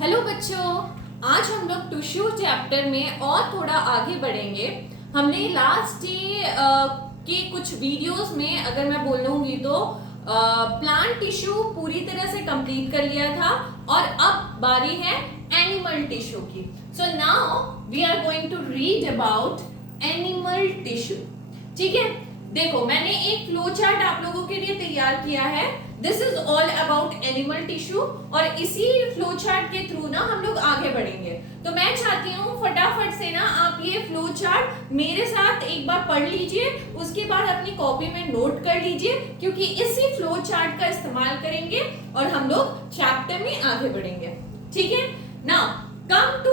Hello बच्चों, आज हम लोग टिश्यू चैप्टर में और थोड़ा आगे बढ़ेंगे। हमने लास्ट के कुछ वीडियोस में अगर मैं बोलूँगी तो प्लांट टिश्यू पूरी तरह से कंप्लीट कर लिया था और अब बारी है एनिमल टिश्यू की। So now we are going to read about animal tissue. ठीक है, देखो मैंने एक फ्लो चार्ट आप लोगों के लिए तैयार किया है। This is all about animal tissue और इसी फ्लो चार्ट के थ्रू ना हम लोग आगे बढ़ेंगे। तो मैं चाहती हूँ फटाफट से ना आप ये फ्लो चार्ट मेरे साथ एक बार पढ़ लीजिए, उसके बाद अपनी कॉपी में नोट कर लीजिए, क्योंकि इसी फ्लो चार्ट का इस्तेमाल करेंगे और हम लोग चैप्टर में आगे बढ़ेंगे। ठीक है, now come to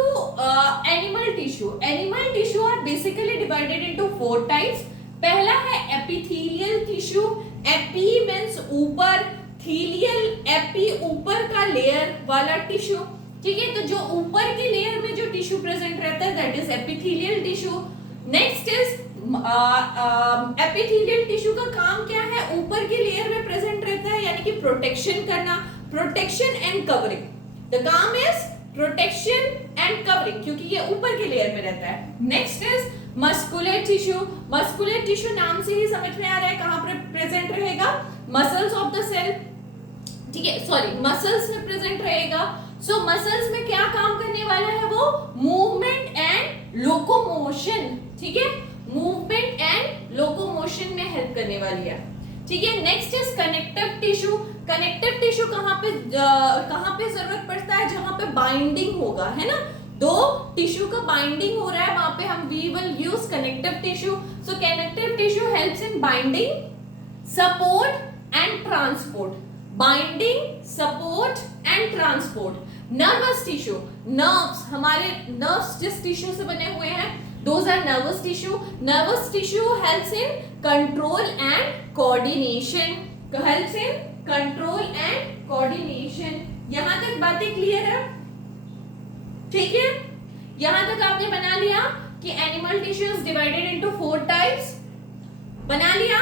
animal tissue. Animal tissue are basically divided into 4 types. पहला है epithelial tissue. एपी मींस ऊपर, थीलियल एपी ऊपर का लेयर वाला टिश्यू। ठीक है, तो जो ऊपर की लेयर में जो टिश्यू प्रेजेंट रहता है that is epithelial tissue. Next is epithelial tissue का काम क्या है? ऊपर की लेयर में प्रेजेंट रहता है, यानी कि प्रोटेक्शन करना, प्रोटेक्शन एंड कवरिंग। द काम इज प्रोटेक्शन एंड कवरिंग, क्योंकि ये ऊपर के लेयर में रहता है। Next is muscular tissue. Muscular tissue नाम से ही समझ में आ रहा है कहां पर प्रेजेंट रहेगा? Muscles of the cell. ठीक है, सॉरी, मसल्स में प्रेजेंट रहेगा। सो मसल्स में क्या काम करने वाला है? वो मूवमेंट एंड लोकोमोशन। ठीक है, मूवमेंट एंड लोकोमोशन में हेल्प करने वाली है। ठीक है, next is connective tissue. Connective tissue कहां पे जरूरत पड़ता है? जहां पे बाइंडिंग होगा, है ना, दो टिश्यू का बाइंडिंग हो रहा है, वहां पे हम we will use connective tissue. So connective tissue helps in binding, support and transport. Binding, support and transport. Nervous tissue, nerves, हमारे नर्व्स जिस टिश्यू से बने हुए हैं those are nervous tissue. Nervous tissue helps in control and coordination. Helps in control and coordination. यहां तक बातें clear है? ठीक है, यहां तक आपने बना लिया कि animal tissue is divided into 4 types. बना लिया?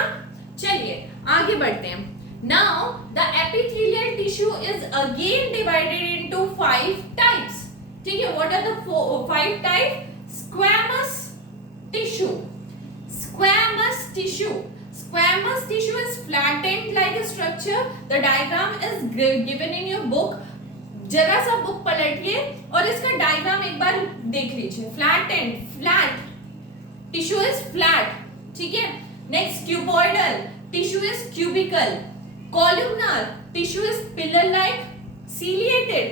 चलिए आगे बढ़ते हैं। Now the epithelial tissue is again divided into 5 types. ठीक है, what are the 5 types? Squamous tissue. Squamous tissue. Squamous tissue is flattened like a structure. The diagram is given in your book. जरा सा book पलटिए और इसका diagram एक बार देख लीजिए। Flattened, flat. Tissue is flat. ठीक है। Next, cuboidal. Tissue is cubical. Columnar. Tissue is pillar-like. Ciliated.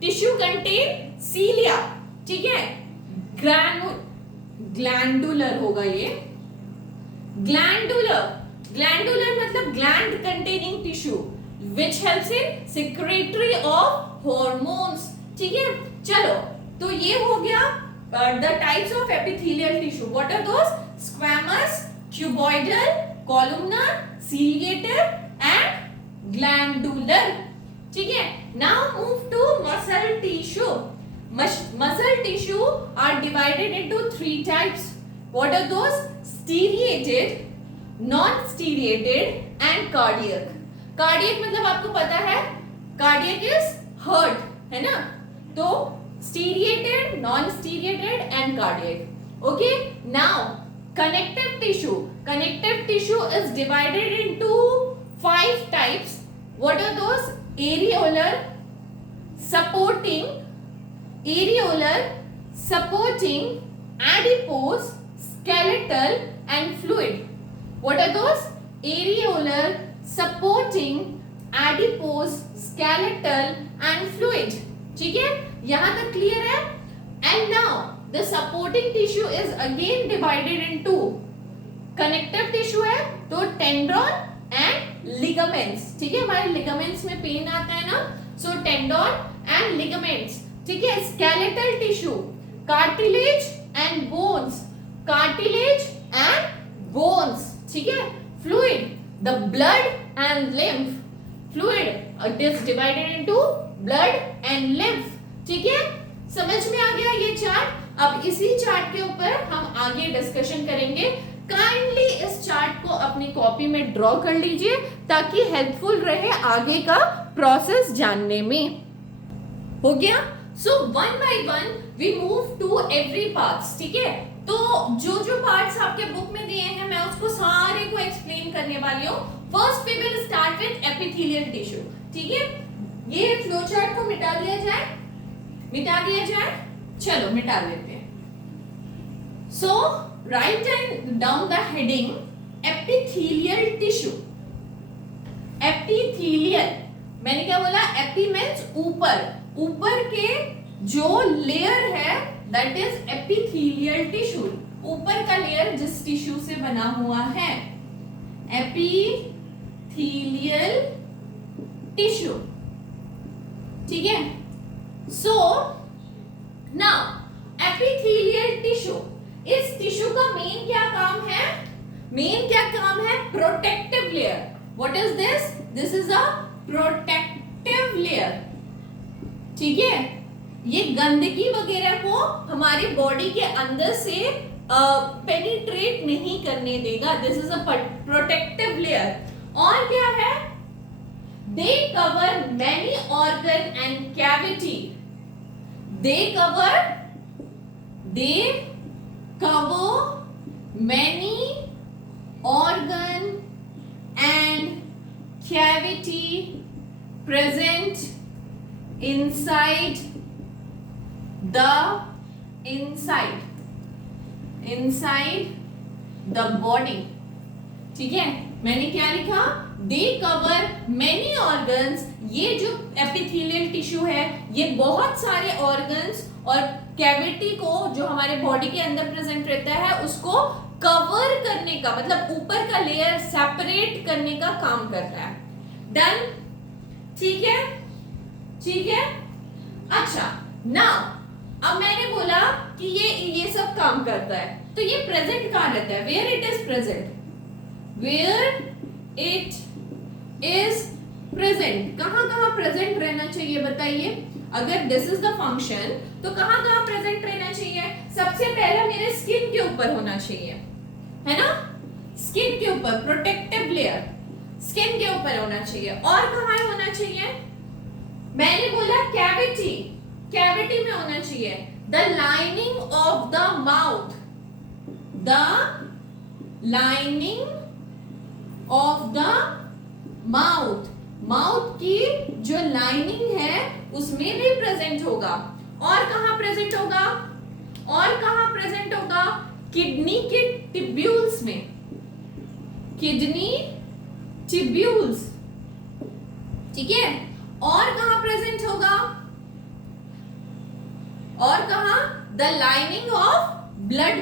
Tissue contain cilia. ठीक है। ग्लैंडुलर होगा ये। ग्लैंडुलर, ग्लैंडुलर मतलब gland containing tissue which helps in secretory of hormones. ठीक है, चलो तो ये हो गया the types of epithelial tissue. What are those? Squamous, cuboidal, columnar, ciliated and glandular. ठीक है, now move to muscle tissue. Muscle tissue are divided into 3 types. What are those? Striated, non-striated and cardiac. Cardiac मतलब आपको पता है, cardiac is heart, है ना? तो striated, non-striated and cardiac. Okay, now connective tissue. Connective tissue is divided into 5 types. What are those? Areolar, supporting, areolar, supporting, adipose, skeletal and fluid. What are those? Areolar, supporting, adipose, skeletal and fluid. ठीक है, यहां तक clear है? And now the supporting tissue is again divided into connective tissue है तो tendon and ligaments. ठीक है, हमारे ligaments में पेन आता है ना, so tendon and ligaments. ठीक है, skeletal tissue, cartilage and bones, cartilage and bones. ठीक है, fluid, the blood and lymph, fluid it is divided into blood and lymph. ठीक है, समझ में आ गया ये चार्ट? अब इसी चार्ट के ऊपर हम आगे डिस्कशन करेंगे। काइंडली इस चार्ट को अपनी कॉपी में ड्रॉ कर लीजिए ताकि हेल्पफुल रहे आगे का प्रोसेस जानने में। हो गया? So one by one we move to every parts, ठीक है। तो जो जो पार्ट्स आपके बुक में दिए हैं मैं उसको सारे को एक्सप्लेन करने वाली हूँ। First we will start with epithelial tissue, ठीक है। ये फ्लो चार्ट को मिटा दिया जाए, चलो मिटा लेते हैं। So write down the heading epithelial tissue. Epithelial मैंने क्या बोला, एपी मींस ऊपर के जो लेयर है दैट इज एपिथेलियल टिश्यू, ऊपर का लेयर जिस टिश्यू से बना हुआ है, एपिथेलियल टिश्यू, ठीक है। सो नाउ एपिथेलियल टिश्यू, इस टिश्यू का मेन क्या काम है, protective layer. What is this? This is a protective layer, ठीक है। ये गंदगी वगैरह को हमारी बॉडी के अंदर से पेनिट्रेट नहीं करने देगा। This is a protective layer. और क्या है? They cover many organ and cavity. They cover many organ and cavity present inside the body, ठीक है। मैंने क्या लिखा? दे कवर मैनी ऑर्गन्स। ये जो एपिथेलियल टिश्यू है ये बहुत सारे ऑर्गन्स और कैविटी को जो हमारे बॉडी के अंदर प्रेजेंट रहता है उसको कवर करने का, मतलब ऊपर का लेयर सेपरेट करने का काम करता है। डन, ठीक है। अच्छा, नाउ अब मैंने बोला कि ये सब काम करता है, तो ये प्रेजेंट कहाँ रहता है? Where it is present. कहाँ प्रेजेंट रहना चाहिए बताइए? अगर दिस इज द फंक्शन तो कहाँ प्रेजेंट रहना चाहिए? सबसे पहला मेरे स्किन के ऊपर होना चाहिए, है ना। स्किन के ऊपर, प्रोटेक्टिव लेयर स्किन के ऊपर होना चाहिए। और कहाँ होना चाहिए? मैंने बोला कैविटी में होना चाहिए। The lining of the mouth, mouth की जो लाइनिंग है उसमें भी प्रेजेंट होगा। और कहाँ प्रेजेंट होगा? किडनी के टिब्यूल्स में, ठीक है। और कहाँ प्रेजेंट होगा? और कहाँ? The lining of blood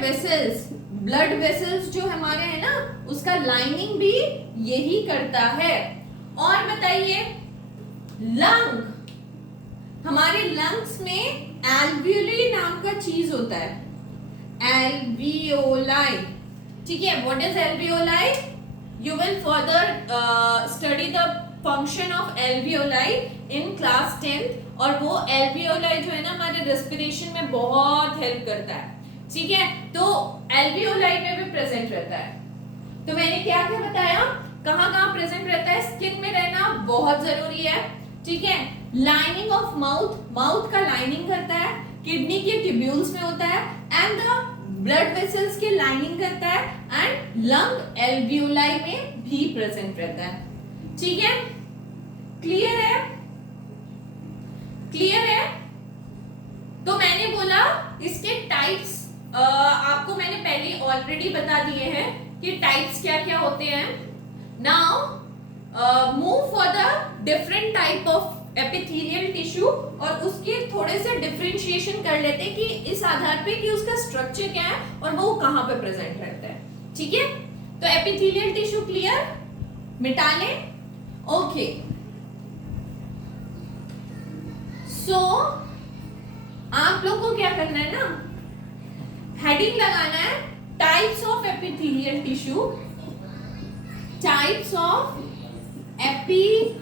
vessels, blood vessels जो हमारे हैं ना उसका लाइनिंग भी यही करता है। और बताइए, लंग, हमारे लंग्स में एल्वियोली नाम का चीज होता है, एल्वियोलाई, ठीक है। What is alveoli? You will further study the function of alveoli in class 10th। और वो एल्वियोलाई जो है ना हमारे रेस्पिरेशन में बहुत हेल्प करता है, ठीक है। तो एल्वियोलाई में भी प्रेजेंट रहता है। तो मैंने क्या बताया, कहाँ प्रेजेंट रहता है? स्किन में रहना बहुत जरूरी है, ठीक है। लाइनिंग ऑफ माउथ का लाइनिंग करता है, किडनी के ट्यूब्यूल्स में होता है, एंड द ब्लड वेसल्स की लाइनिंग करता है, एंड लंग एल्वियोलाई में भी प्रेजेंट रहता है, ठीक है। क्लियर है? तो मैंने बोला इसके टाइप्स आपको मैंने पहले ऑलरेडी बता दिए हैं कि टाइप्स क्या होते हैं। Now move for the different type of epithelial tissue और उसके थोड़े से डिफरेंशिएशन कर लेते हैं कि इस आधार पे कि उसका स्ट्रक्चर क्या है और वो कहाँ पे प्रेजेंट रहता है, ठीक है। तो एपिथेलियल टिश्यू क्लियर, मिटा लें, ओके। सो आप लोग को क्या करना है ना, हेडिंग लगाना है types of epithelial tissue, types of epithelial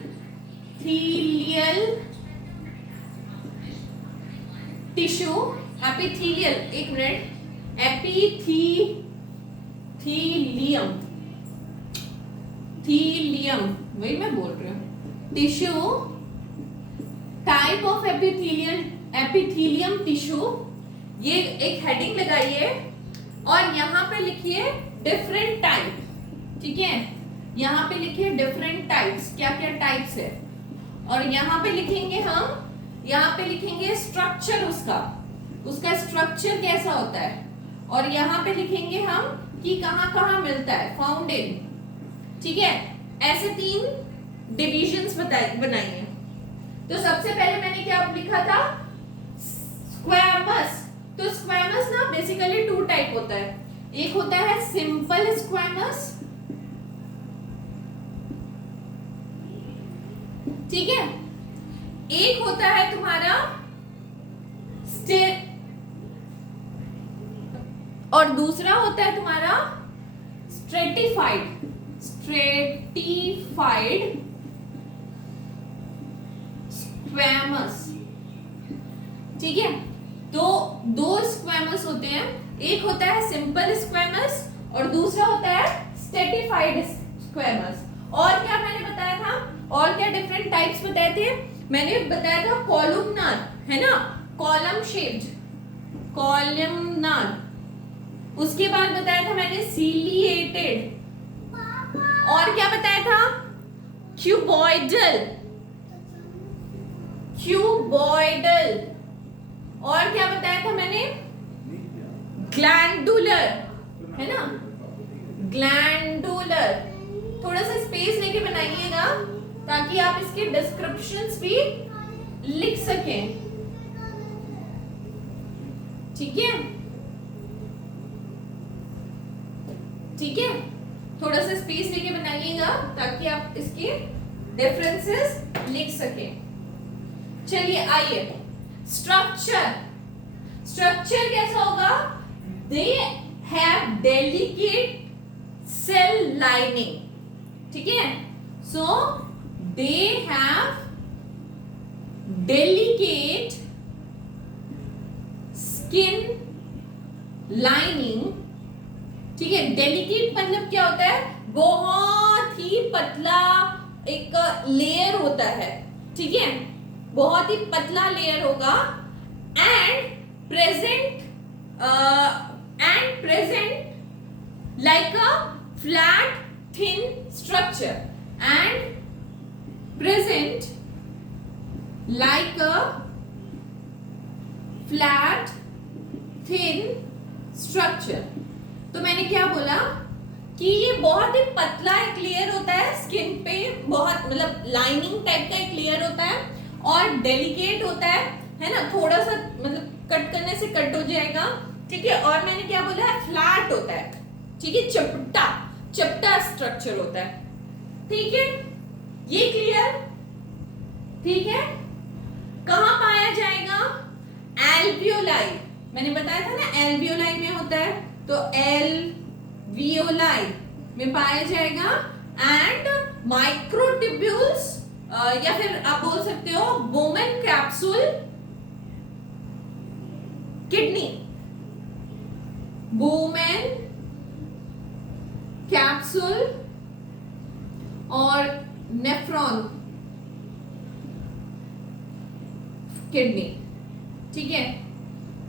tissue, epithelial, एक मिनट, एपिथेलियम, वही मैं बोल रही हूँ, tissue, type of epithelium tissue, ये एक हेडिंग लगाइए और यहाँ पे लिखिए डिफरेंट टाइप, ठीक है, यहाँ पे लिखिए डिफरेंट टाइप्स, क्या क्या टाइप्स है, और यहाँ पे लिखेंगे हम, यहाँ पे लिखेंगे स्ट्रक्चर उसका स्ट्रक्चर कैसा होता है, और यहाँ पे लिखेंगे हम कि कहाँ कहाँ मिलता है, फाउंड इन, ठीक है। ऐसे 3 डिविजन्स बनाइए। तो सबसे पहले मैंने क्या लिखा था, स्क्वैमस। तो स्क्वैमस ना बेसिकली 2 टाइप होता है, एक होता है सिंपल स्क्वैमस, ठीक है, एक होता है तुम्हारा और दूसरा होता है तुम्हारा स्ट्रेटिफाइड स्क्वैमस, ठीक है। तो 2 स्क्वैमस होते हैं, एक होता है सिंपल स्क्वैमस और दूसरा होता है स्ट्रेटिफाइड स्क्वैमस। और क्या मैंने बताया था, और क्या डिफरेंट टाइप्स बताए थे, मैंने बताया था कॉलमनार, है ना, कॉलम शेप्ड, कॉलमनार, उसके बाद बताया था मैंने सीलिएटेड, और क्या बताया था, क्यूबॉइडल, और क्या बताया था मैंने, ग्लैंडुलर, है ना, ग्लैंडुलर। थोड़ा सा स्पेस लेके बनाइएगा ताकि आप इसके डिस्क्रिप्शंस भी लिख सकें, ठीक है, ठीक है, थोड़ा सा स्पेस लेके बनाइएगा ताकि आप इसके डिफरेंसेस लिख सकें। चलिए आइए, स्ट्रक्चर कैसा होगा, they have delicate cell lining, ठीक है, so they have delicate skin lining, ठीक है। डेलिकेट मतलब क्या होता है, बहुत ही पतला एक लेयर होता है, ठीक है, बहुत ही पतला लेयर होगा, and present like a flat thin structure, and present like a flat thin structure. तो मैंने क्या बोला कि ये बहुत ही पतला एक लेयर होता है स्किन पे, बहुत मतलब लाइनिंग टाइप का एक लेयर होता है, और डेलिकेट होता है ना, थोड़ा सा मतलब कट करने से कट हो जाएगा, ठीक है, और मैंने क्या बोला है, फ्लैट होता है, ठीक है, चपटा स्ट्रक्चर होता है, ठीक है, ये क्लियर, ठीक है। कहां पाया जाएगा, एल्वियोलाई, मैंने बताया था ना एल्वियोलाई में होता है, तो एल्वियोलाई में पाया जाएगा, एंड माइक्रोट्यूब्यूल्स, या फिर आप बोल सकते हो Bowman capsule kidney, Bowman capsule और नेफ्रॉन किडनी, ठीक है।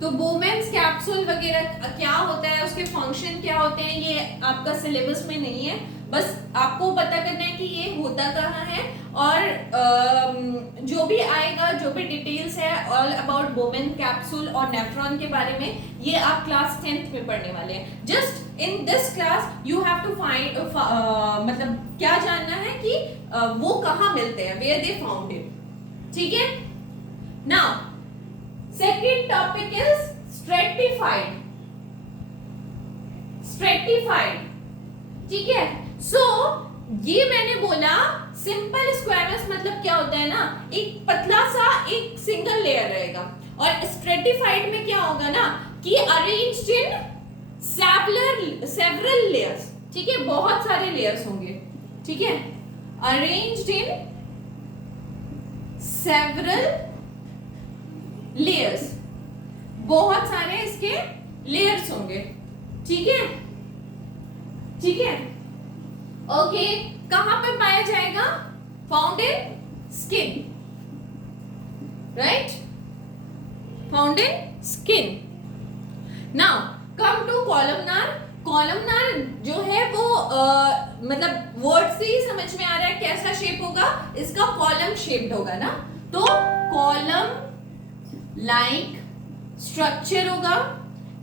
तो बोमेन्स कैप्सूल वगैरह क्या होता है, उसके फंक्शन क्या होते हैं, ये आपका सिलेबस में नहीं है, बस आपको पता करना है कि ये होता कहाँ है, और जो भी आएगा, जो भी डिटेल्स है ऑल अबाउट बोमेन कैप्सूल और नेफ्रॉन के बारे में, ये आप क्लास 10th में पढ़ने वाले हैं। Just in this class you have to find, मतलब क्या जानना है कि वो कहाँ मिलते हैं, वेयर दे फाउंड इट, ठीक है। Now second topic is stratified, ठीक है। सो ये मैंने बोला सिंपल स्क्वायरस मतलब क्या होता है ना, एक पतला सा एक सिंगल लेयर रहेगा, और स्ट्रेटिफाइड में क्या होगा ना कि अरेंज्ड इन सेवरल लेयर्स, ठीक है, बहुत सारे लेयर्स होंगे, ठीक है, अरेंज्ड इन सेवरल लेयर्स, बहुत सारे इसके लेयर्स होंगे, ठीक है, ठीक है। ओके, कहां पे पाया जाएगा? Found in skin, right, found in skin. Now come to columnar. Columnar जो है वो मतलब वर्ड से ही समझ में आ रहा है कैसा शेप होगा, इसका कॉलम शेप्ड होगा ना, तो कॉलम लाइक स्ट्रक्चर होगा,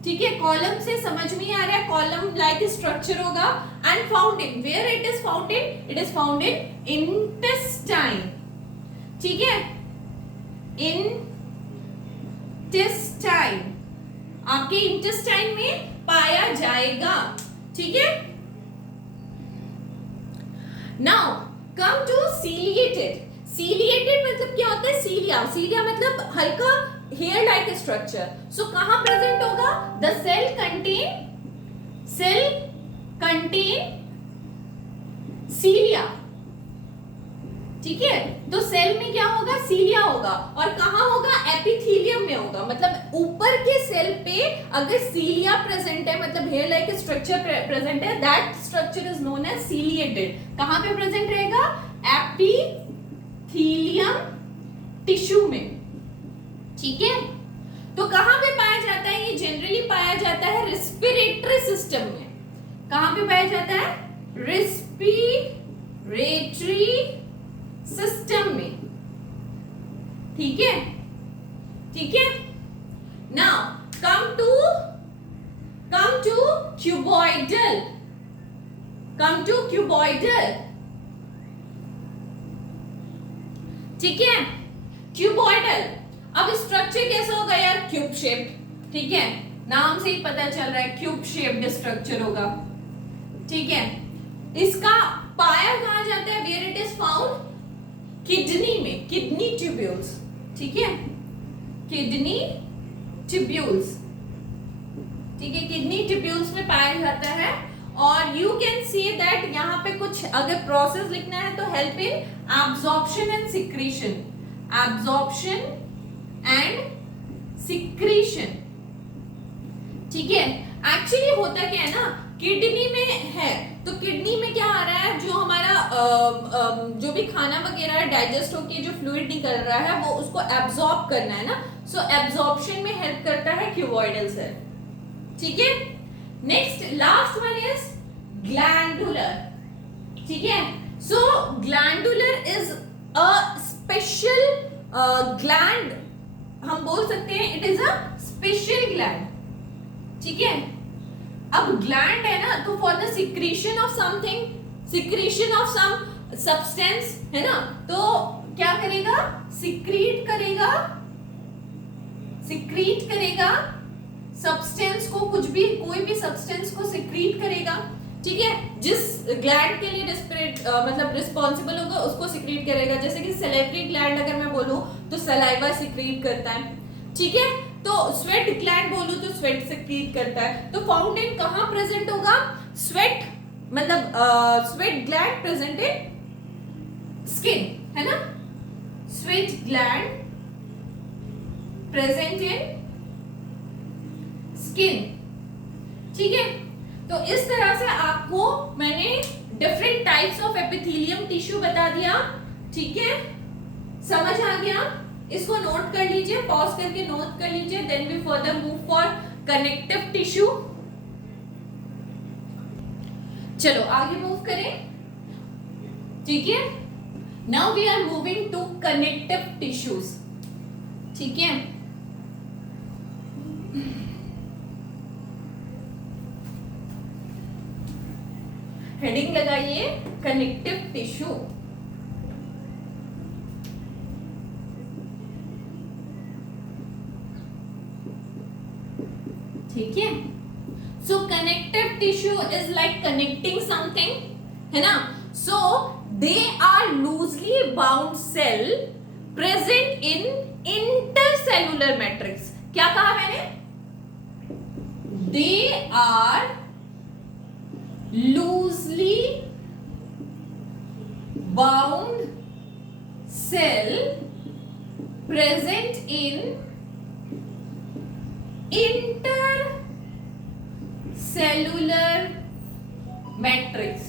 ठीक है, कॉलम से समझ में आ रहा है कॉलम लाइक स्ट्रक्चर होगा। And found in, where it is found in? It is found in intestine, ठीक है, इंटेस्टाइन, आपके इंटेस्टाइन में पाया जाएगा, ठीक है। Now come to ciliated. Ciliated मतलब क्या होता है? सीलिया, सीलिया मतलब हल्का हेयर लाइक स्ट्रक्चर। सो कहां प्रेजेंट होगा? द सेल कंटेन सीलिया, ठीक है, तो सेल में क्या होगा? सीलिया होगा। और कहां होगा? एपिथेलियम में होगा, मतलब ऊपर के सेल पे अगर सीलिया प्रेजेंट है, मतलब हेयर लाइक स्ट्रक्चर प्रेजेंट है, that structure is known as ciliated. कहां पे प्रेजेंट रहेगा? एपिथेलियम टिश्यू में, ठीक है। तो कहां पे पाया जाता है? ये जनरली पाया जाता है रेस्पिरेटरी सिस्टम में। कहां पे पाया जाता है? रेस्पिरेटरी सिस्टम में, ठीक है, ठीक है। Now come to cuboidal. Come to cuboidal, ठीक है, क्यूबॉइडल। अब स्ट्रक्चर कैसा होगा यार? क्यूब शेप्ड, ठीक है, नाम से ही पता चल रहा है क्यूब शेप्ड स्ट्रक्चर होगा, ठीक है। इसका पाया कहां जाता है? Where it is found? Kidney में, किडनी ट्यूब्यूल्स, ठीक है, किडनी ट्यूब्यूल्स, ठीक है, किडनी ट्यूब्यूल्स में पाया जाता है। और यू कैन सी दैट यहाँ पे कुछ अगर प्रोसेस लिखना है तो help in absorption and secretion, absorption and secretion, ठीक है। एक्चुअली होता क्या है ना, किडनी में है तो किडनी में क्या आ रहा है? जो हमारा जो भी खाना वगैरह डाइजेस्ट होके जो फ्लूइड निकल रहा है वो उसको एब्जॉर्ब करना है ना, सो एब्जॉर्प्शन में हेल्प करता है क्यूबॉइडल सेल, ठीक है। Next last one is glandular, ठीक है। So glandular is a special gland, हम बोल सकते हैं it is a special gland, ठीक है। अब ग्लैंड है ना, तो for the secretion of something, secretion of some substance है ना, तो क्या करेगा? सिक्रीट करेगा, सिक्रीट करेगा सब्सटेंस को, कुछ भी कोई भी सब्सटेंस को सिक्रीट करेगा, ठीक है। जिस ग्लैंड के लिए मतलब रिस्पॉन्सिबल होगा उसको सिक्रीट करेगा। जैसे कि सैलिवरी ग्लैंड अगर मैं बोलूं तो सलाइवा सिक्रीट करता है, ठीक है। तो स्वेट ग्लैंड बोलूं तो स्वेट सिक्रीट करता है। तो फाउंटेन कहां प्रेजेंट होगा? स्वेट, मतलब sweat gland present in skin, है ना, sweat gland present in skin, ठीक है। तो इस तरह से आपको मैंने different types of epithelium tissue बता दिया, ठीक है, समझ आ गया? इसको नोट कर लीजिए, पॉज करके नोट कर लीजिए, then we further move for connective tissue. चलो आगे मूव करें, ठीक है। Now we are moving to connective tissues, ठीक है। हेडिंग लगाइए कनेक्टिव टिश्यू, ठीक है। So connective tissue is like connecting something, है ना। So they are loosely bound cell present in intercellular matrix. क्या कहा मैंने? They are loosely bound cell present in intercellular matrix,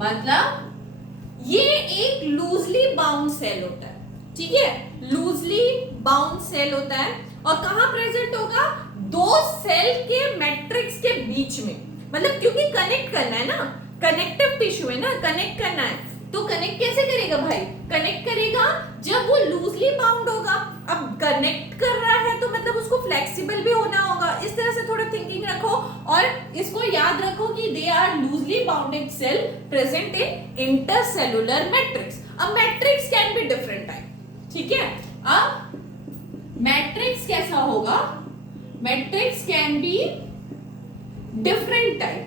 मतलब ये एक लूजली बाउंड सेल होता है, ठीक है, लूजली बाउंड सेल होता है और कहां प्रेजेंट होगा, दो सेल के मैट्रिक्स के बीच में, मतलब क्योंकि कनेक्ट करना है ना, कनेक्टिव टिश्यू है ना, कनेक्ट करना है, तो कनेक्ट कैसे करेगा भाई, कनेक्ट करेगा जब वो लूजली बाउंड होगा। अब कनेक्ट कर रहा है तो मतलब उसको फ्लेक्सिबल भी होना होगा, इस तरह से थोड़ा थिंकिंग रखो और इसको याद रखो कि they are loosely bounded cell present in intercellular matrix. अब matrix can be different type, ठीक है, अब मैट्रिक्स कैसा होगा, matrix can be different type.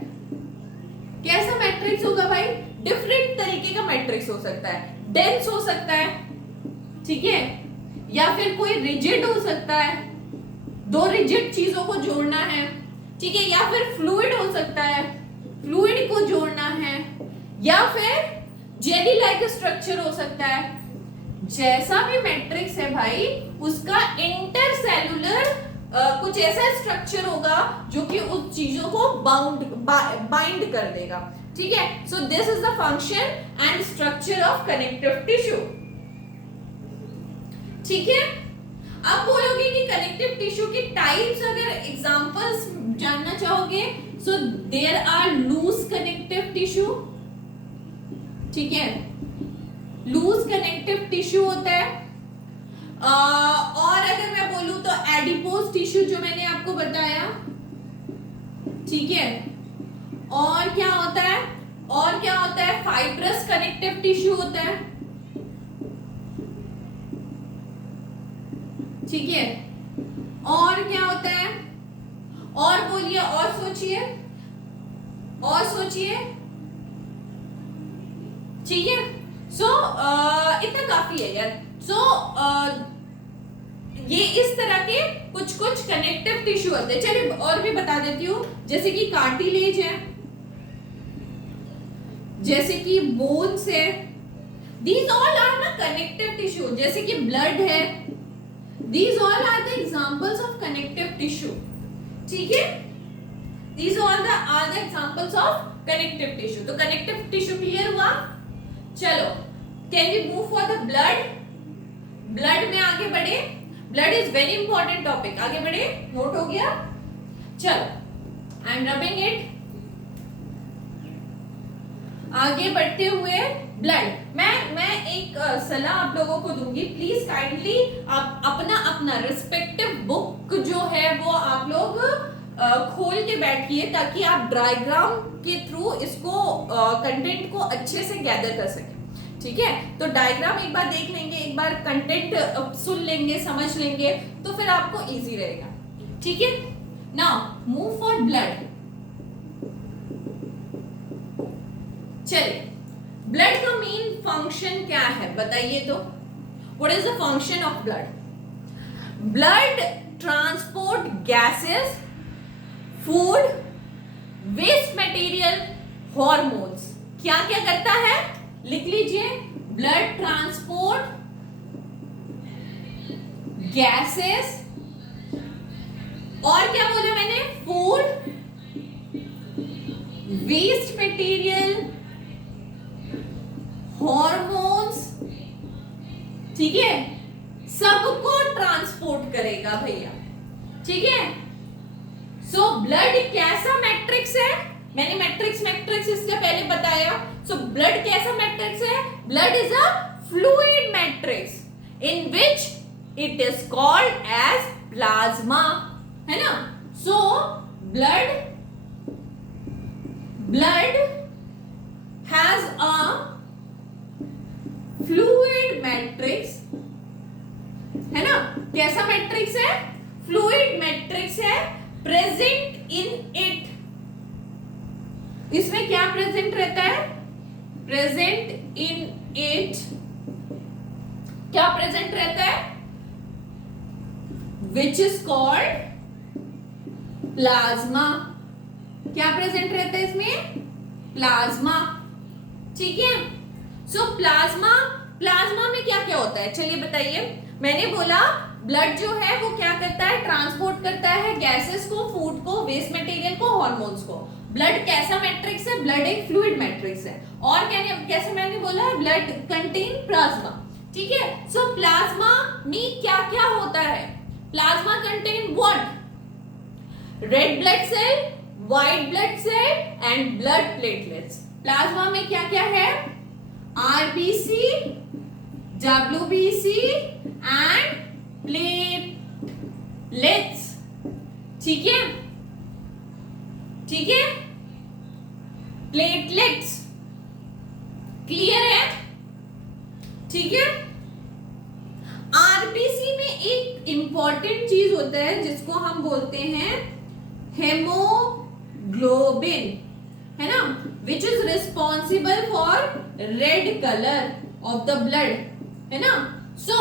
कैसा मैट्रिक्स होगा भाई, डिफरेंट तरीके का मैट्रिक्स हो सकता है, डेंस हो सकता है, ठीक है, या फिर कोई रिजिड हो सकता है, दो रिजिड चीजों को जोड़ना है, ठीक है, या फिर फ्लूइड हो सकता है, फ्लूइड को जोड़ना है, या फिर जेली लाइक स्ट्रक्चर हो सकता है। जैसा भी मैट्रिक्स है भाई उसका इंटरसेलुलर कुछ ऐसा स्ट्रक्चर होगा जो कि उस चीजों को बाइंड कर देगा, ठीक है। So this is the function and structure of connective tissue, ठीक है। अब बोलोगे कि कनेक्टिव टिश्यू के टाइप्स, अगर एग्जांपल्स जानना चाहोगे, so there are loose connective tissue, ठीक है, लूज कनेक्टिव टिश्यू होता है। और अगर मैं बोलूं तो एडिपोज टिश्यू जो मैंने आपको बताया, ठीक है, और क्या होता है, और क्या होता है, फाइब्रस कनेक्टिव टिश्यू होता है, ठीक है, और क्या होता है, और बोलिए, और सोचिए, और सोचिए, ठीक है। सो इतना काफी है यार। सो ये इस तरह के कुछ कुछ कनेक्टिव टिश्यू होते हैं। चलिए और भी बता देती हूँ, जैसे कि कार्टिलेज है, जैसे कि बोन्स है, दीज ऑल आर ना कनेक्टिव टिश्यू। जैसे कि ब्लड है, these all are the examples of connective tissue, ठीक है, these all are the examples of connective tissue. तो कनेक्टिव टिश्यू क्लियर हुआ। चलो, can we move for the blood, blood में आगे बढ़े, blood is very important topic, आगे बढ़े, नोट हो गया। चलो, आई एम रबिंग इट। आगे बढ़ते हुए ब्लड, मैं एक सलाह आप लोगों को दूंगी, प्लीज काइंडली आप अपना अपना रिस्पेक्टिव बुक जो है वो आप लोग खोल के बैठिए, ताकि आप डायग्राम के थ्रू इसको कंटेंट को अच्छे से गैदर कर सकें, ठीक है। तो डायग्राम एक बार देख लेंगे, एक बार कंटेंट सुन लेंगे, समझ लेंगे, तो फिर आपको इजी रहेगा, ठीक है। Now move for blood. चलिए, ब्लड का मेन फंक्शन क्या है बताइए तो, what is the function of blood? Blood transport gases, food, waste material, hormones. क्या क्या करता है, लिख लीजिए, ब्लड ट्रांसपोर्ट गैसेस, और क्या बोला मैंने, फूड, वेस्ट मटेरियल, हॉर्मोन्स, ठीक है, सबको ट्रांसपोर्ट करेगा भैया, ठीक है। सो ब्लड कैसा मैट्रिक्स है, मैंने मैट्रिक्स इससे पहले बताया। सो ब्लड कैसा मैट्रिक्स है, blood is a fluid matrix in which it is called as plasma, है ना। So blood has a fluid matrix, है ना। कैसा मैट्रिक्स है, फ्लूइड मैट्रिक्स है, प्रेजेंट इन इट। इसमें क्या प्रेजेंट रहता है, प्रेजेंट इन इट क्या प्रेजेंट रहता है, विच इज कॉल्ड प्लाज्मा। क्या प्रेजेंट रहता है इसमें, प्लाज्मा, ठीक है। सो प्लाज्मा में क्या क्या होता है, चलिए बताइए। मैंने बोला ब्लड जो है वो क्या करता है, ट्रांसपोर्ट करता है गैसेस को, फूड को, वेस्ट मटेरियल को, हॉर्मोन्स को। ब्लड कैसा मैट्रिक्स है? ब्लड एक फ्लूइड मैट्रिक्स है। और कैसे मैंने बोला है? Blood contain plasma. ठीक है, सो प्लाज्मा में क्या क्या होता है? Plasma contain what? Red blood cell, white blood cell and blood platelets. Plasma में क्या क्या है? RBC, WBC and platelets. ठीक है, ठीक है, प्लेटलेट्स। क्लियर है? ठीक है। आरबीसी में एक इंपॉर्टेंट चीज होता है जिसको हम बोलते हैं हेमोग्लोबिन, है ना, which is responsible for red colour of the blood, है ना। सो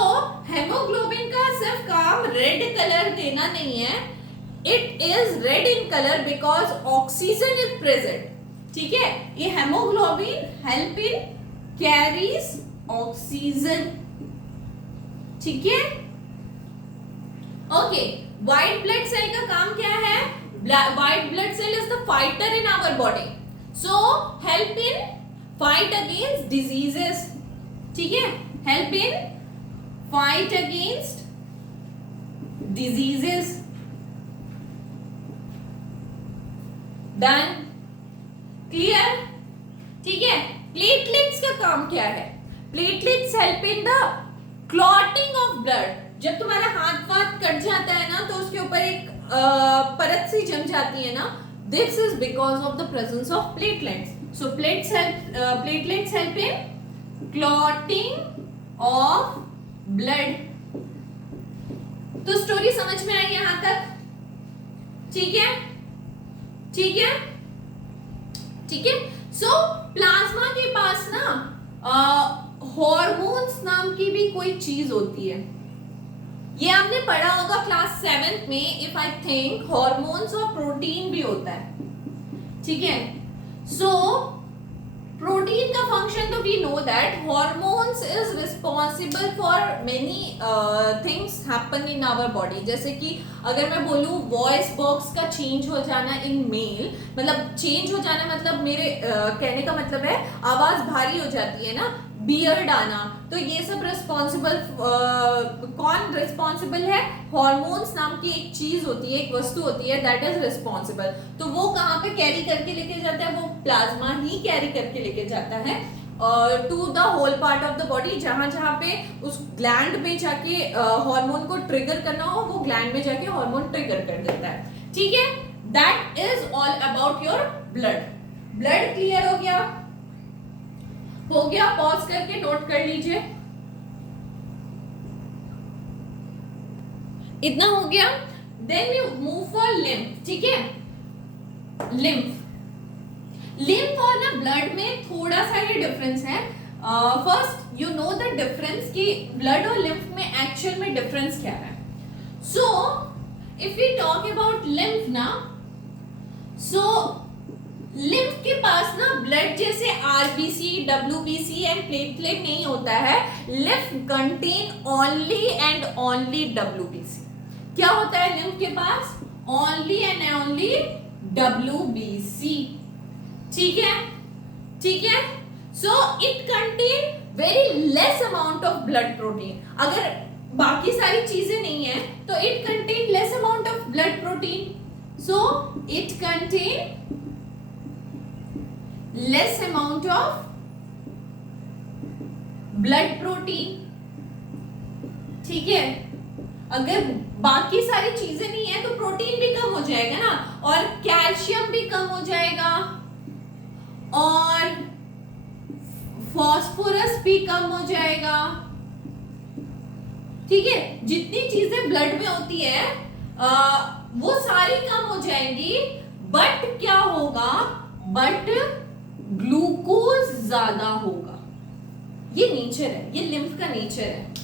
हेमोग्लोबिन का सिर्फ काम रेड कलर देना नहीं है, it is red in colour because oxygen is present. ठीक है, ये haemoglobin help in carries oxygen. ठीक है, ओके। व्हाइट ब्लड सेल का काम क्या है? White blood cell is the fighter in our body, so help in fight against diseases. ठीक है, help in fight against diseases. Done, clear? ठीक है। प्लेटलेट्स का काम क्या है? Platelets help in the clotting of blood. जब तुम्हारा हाथ वाथ कट जाता है ना तो उसके ऊपर एक परत सी जम जाती है ना, this is because of the presence of platelets. So platelets help in clotting of blood. तो स्टोरी समझ में आई यहां तक? ठीक है, ठीक है, ठीक है। सो प्लाज्मा के पास ना हॉर्मोन्स नाम की भी कोई चीज होती है। ये आपने पढ़ा होगा क्लास 7th में, इफ आई थिंक, हॉर्मोन्स और प्रोटीन भी होता है। ठीक है, सो प्रोटीन का फंक्शन तो we know that hormones is responsible for many things happen in our body. जैसे कि अगर मैं बोलूं वॉइस बॉक्स का चेंज हो जाना इन मेल, मतलब चेंज हो जाना मतलब मेरे कहने का मतलब है आवाज भारी हो जाती है ना, बियर्ड आना, तो ये सब रिस्पॉन्सिबल कौन रिस्पॉन्सिबल है? हॉर्मोन्स नाम की एक चीज होती है, एक वस्तु होती है दैट इज रिस्पॉन्सिबल। तो वो कहाँ पे कैरी करके लेके जाता है? वो प्लाज्मा ही कैरी करके लेके जाता है to the whole part of the body. जहां जहां पे उस ग्लैंड में जाके हार्मोन को ट्रिगर करना हो, वो ग्लैंड में जाके हार्मोन ट्रिगर कर देता है। ठीक है, that is all about your blood. Blood clear हो गया? हो गया? पॉज करके नोट कर लीजिए। इतना हो गया। Then we move for lymph. ठीक है, लिम्फ और ना ब्लड में थोड़ा सा ये डिफरेंस है। First you know the difference कि ब्लड और लिम्फ में एक्चुअल में डिफरेंस क्या है। So if we talk about lymph ना, सो लिम्फ के पास ना ब्लड जैसे आरबीसी, डब्ल्यूबीसी एंड प्लेटलेट नहीं होता है। Lymph contain only and only WBC. क्या होता है लिम्फ के पास? Only and only WBC. ठीक है, ठीक है। So it contain very less amount of blood protein. अगर बाकी सारी चीजें नहीं है तो it contain less amount of blood protein. So it contain less amount of blood protein। ठीक है, अगर बाकी सारी चीजें नहीं है तो प्रोटीन भी कम हो जाएगा ना, और कैल्शियम भी कम हो जाएगा, और फास्फोरस भी कम हो जाएगा। ठीक है, जितनी चीजें ब्लड में होती है वो सारी कम हो जाएंगी, बट क्या होगा? बट ग्लूकोज ज्यादा होगा। ये नेचर है, ये लिम्फ का नेचर है।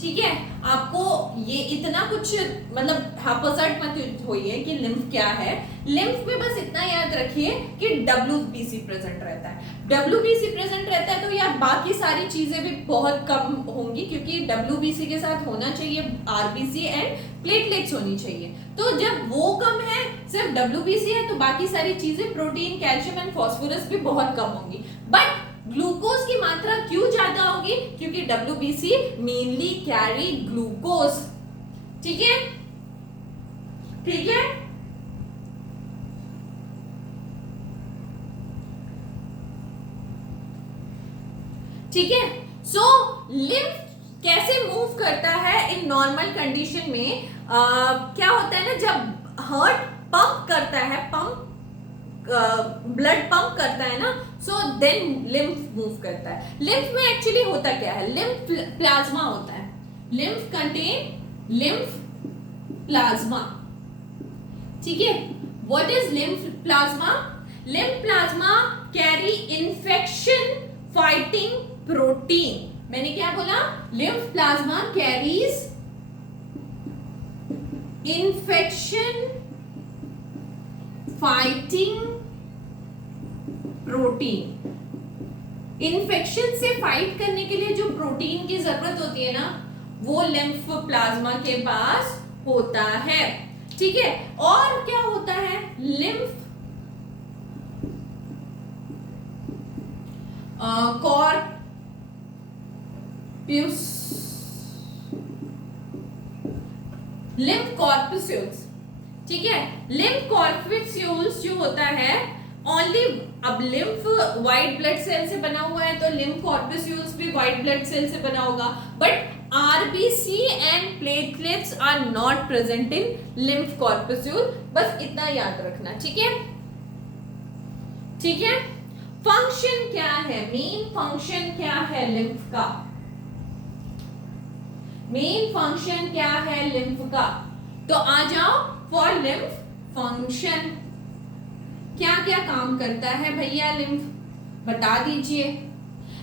ठीक है, आपको ये इतना कुछ मतलब हापोसट मत होइए कि लिम्फ क्या है। लिम्फ में बस इतना याद रखिए कि WBC प्रेजेंट रहता है। WBC प्रेजेंट रहता है तो यार बाकी सारी चीजें भी बहुत कम होंगी, क्योंकि WBC के साथ होना चाहिए RBC एंड प्लेटलेट्स होनी चाहिए। तो जब वो कम है, सिर्फ WBC है, तो बाकी सारी चीजें प्रोटीन, कैल्शियम एंड फास्फोरस भी बहुत कम होंगी। बट ग्लूकोज की मात्रा क्यों ज्यादा होगी? क्योंकि WBC मेनली कैरी ग्लूकोज। ठीक है, ठीक है। ठीक है, सो लिम्फ कैसे मूव करता है इन नॉर्मल कंडीशन में? क्या होता है ना, जब हार्ट पंप करता है, ब्लड पंप करता है ना, सो देन लिम्फ मूव करता है। लिम्फ में एक्चुअली होता क्या है? लिम्फ प्लाज्मा होता है। Lymph contain lymph plasma. ठीक है, what is lymph plasma? Lymph plasma carry infection fighting protein. मैंने क्या बोला? Lymph plasma carries infection fighting protein. Infection से फाइट करने के लिए जो प्रोटीन की जरूरत होती है ना, वो लिम्फ प्लाज्मा के पास होता है। ठीक है, और क्या होता है? Lymph lymph corpuscles. ठीक है, लिम्फ कॉर्पस्यूल्स जो होता है ओनली, अब लिम्फ व्हाइट ब्लड सेल से बना हुआ है, तो लिम्फ कॉर्पस्यूल्स भी व्हाइट ब्लड सेल से बना होगा, but RBC and platelets are not present in lymph corpuscle. बस इतना याद रखना। ठीक है, ठीक है। फंक्शन क्या है? मेन फंक्शन क्या है लिम्फ का? मेन फंक्शन क्या है लिम्फ का? तो आ जाओ फॉर लिम्फ फंक्शन। क्या क्या काम करता है भैया लिम्फ? बता दीजिए।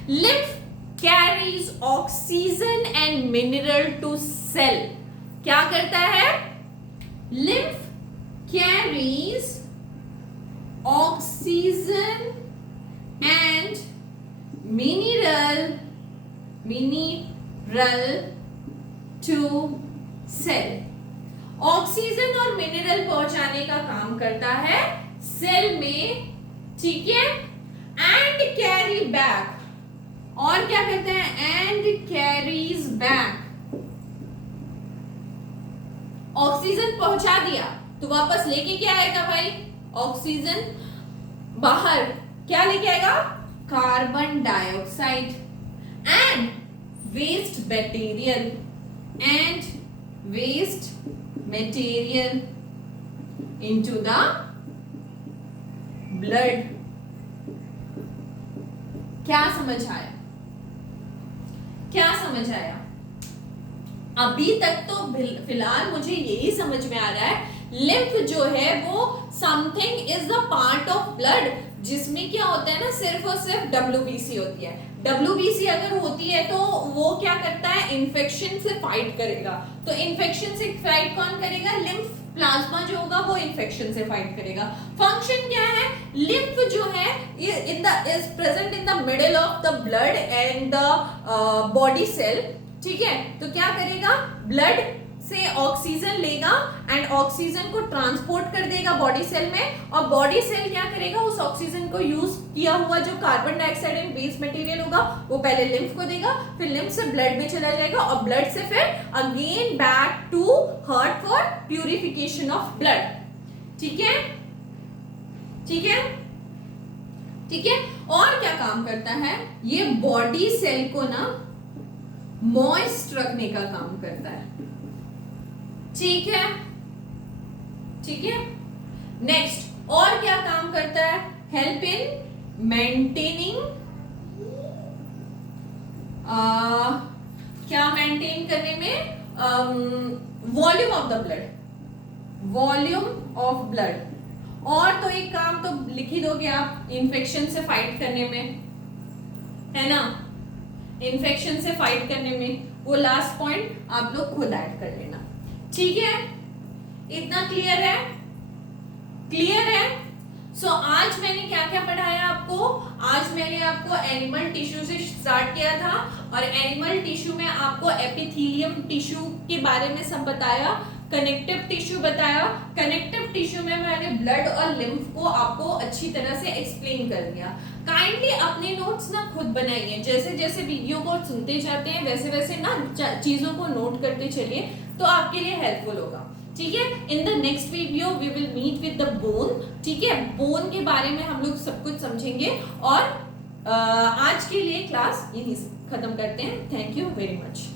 Lymph carries oxygen and mineral to cell. क्या करता है? Lymph carries oxygen and mineral to cell. Oxygen और मिनरल पहुंचाने का काम करता है सेल में। ठीक है, एंड कैरी बैक। और क्या कहते हैं? And carries back. ऑक्सीजन पहुंचा दिया तो वापस लेके क्या आएगा भाई? ऑक्सीजन बाहर क्या लेके आएगा? Carbon dioxide and waste material into the blood। क्या समझ आया? क्या समझ आया? अभी तक तो फिलहाल मुझे यही समझ में आ रहा है, लिम्फ जो है वो something is the part of blood, जिसमें क्या होता है ना, सिर्फ और सिर्फ WBC होती है। WBC अगर होती है तो वो क्या करता है? इन्फेक्शन से फाइट करेगा। तो इन्फेक्शन से फाइट कौन करेगा? लिम्फ प्लाज्मा जो होगा वो इन्फेक्शन से फाइट करेगा। फंक्शन क्या है? लिम्फ जो है is present in the middle of the blood and the body cell. ठीक है, तो क्या करेगा? ब्लड से ऑक्सीजन लेगा एंड ऑक्सीजन को ट्रांसपोर्ट कर देगा बॉडी सेल में, और बॉडी सेल क्या करेगा? उस ऑक्सीजन को यूज किया हुआ जो carbon dioxide and waste material होगा वो पहले लिम्फ को देगा, फिर लिम्फ से ब्लड में चला जाएगा, और ब्लड से फिर again back to heart for purification of blood. ठीक है, ठीक है, ठीक है। और क्या काम करता है? ये बॉडी सेल को ना मॉइस्ट रखने का काम करता है। ठीक है, ठीक है। नेक्स्ट, और क्या काम करता है? हेल्प इन मेंटेनिंग, क्या मेंटेन करने में? Volume of the blood, volume of blood. और तो एक काम तो लिख ही दोगे आप, इन्फेक्शन से फाइट करने में, है ना? इन्फेक्शन से फाइट करने में वो लास्ट पॉइंट आप लोग खुद ऐड कर लेना, ठीक है? इतना क्लियर है? क्लियर है? सो आज मैंने क्या क्या पढ़ाया आपको? आज मैंने आपको एनिमल टिश्यू से स्टार्ट किया था और एनिमल टिश्यू में आपको एपिथेलियम टिश्यू के बारे में सब बताया, कनेक्टिव टिश्यू बताया। कनेक्टिव टिश्यू में मैंने ब्लड और लिम्फ को आपको अच्छी तरह से एक्सप्लेन कर दिया। काइंडली अपने नोट्स ना खुद बनाइए, जैसे जैसे वीडियो को सुनते जाते हैं वैसे वैसे ना चीजों को नोट करते चलिए, तो आपके लिए हेल्पफुल होगा, ठीक है? In the next video we will meet with the bone, ठीक है? बोन के बारे में हम लोग सब कुछ समझेंगे और आज के लिए क्लास यहीं खत्म करते हैं। Thank you very much.